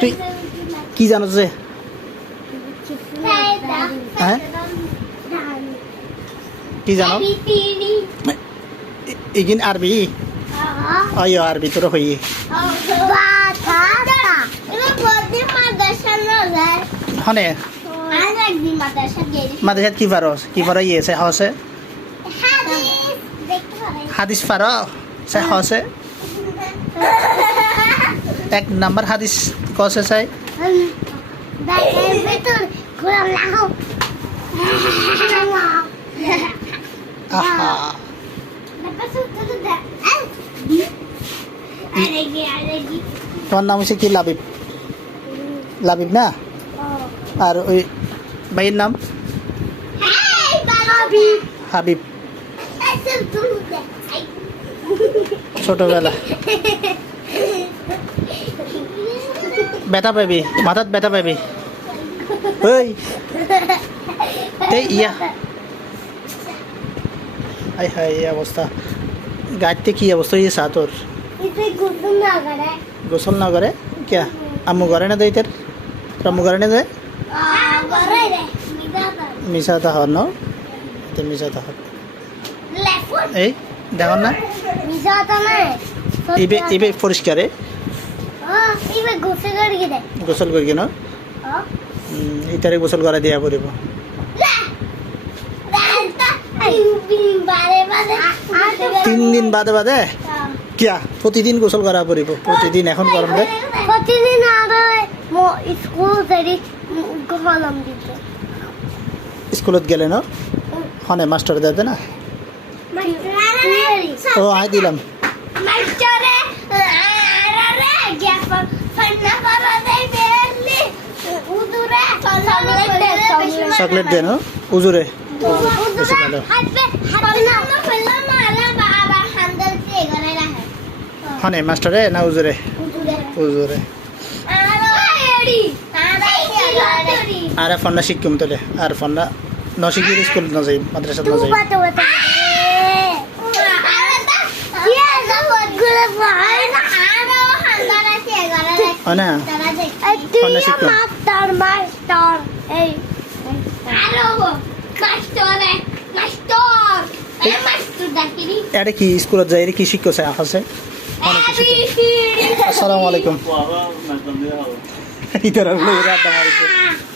তুই কি জানো যে? হ্যাঁ? কি জানো? ইগিন আরবি। অয় আরবি তোর হই. হনে। মাদেশাত কি পারো কি পারো ইয়ে সে হসে. হাদিস পারো সে হসে এক নাম্বার হাদিস কসে চাই. আহা. তোমার নাম হচ্ছে কি লাবিব লাবিব না Oh. আর ওই ভাইয়ের নাম Hey, Bang Habib. Habib Asal dulu dah. Ay. ছোটবেলা ব্যথা পাবি মাথাত ব্যথা পাবি ওই এই ইয়া আই হাই এই অবস্থা গাড়িতে কি অবস্থা হয়েছে তোর Itu gudung nggak ada? গোসল না করে কে আম্মু ঘরে না দেয় তোর তোর আম্মু ঘরে না দেয় Ah, boleh deh. Minta apa? মিশা তাহার ন তো মিশা তাহার এই দেখুন না? ইবে ইবে পরিষ্কারে গোসল করি কেন. ইতারে গোসল করা দিয়া পড়িব. তিন দিন বাদে বাদে কিয়া প্রতিদিন গোসল করা পড়িব প্রতিদিন এখন গরম প্রতিদিন স্কুল স্কুলত গেলে ন? হনে মাস্টার দেবে না? ও আই দিলাম। মাস্টারে আরে গ্যাপা ফান্না পারা দেই বেরলি। উদুরে চকলেট দেন উজুরে বেশি ভালো। হনে মাস্টারে না উজুরে উজুরে আরে ফন্ডা শিখকিম তোলে আর ফন্ডা নশিকির স্কুল না যাই মাদ্রাসা না যাই। আসসালামাইকুম he got a new hat on